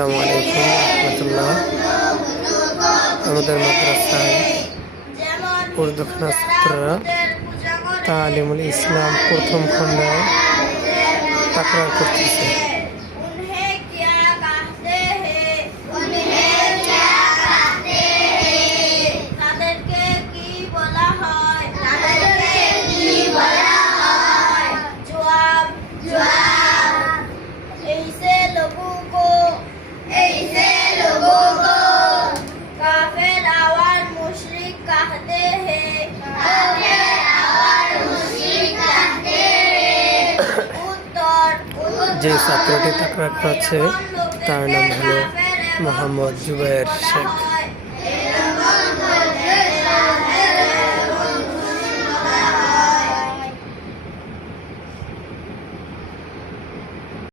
আসসালামু আলাইকুম রহমতুল্লাহ। আমাদের মাদ্রাসায় উর্দুখানা ছাত্ররা তালিমুল ইসলাম প্রথম খণ্ডায় তাকরার করতেছে। যে ছাত্রটি তাকরার করছে তার নাম হলো মোহাম্মদ জুবায়ের শেখ।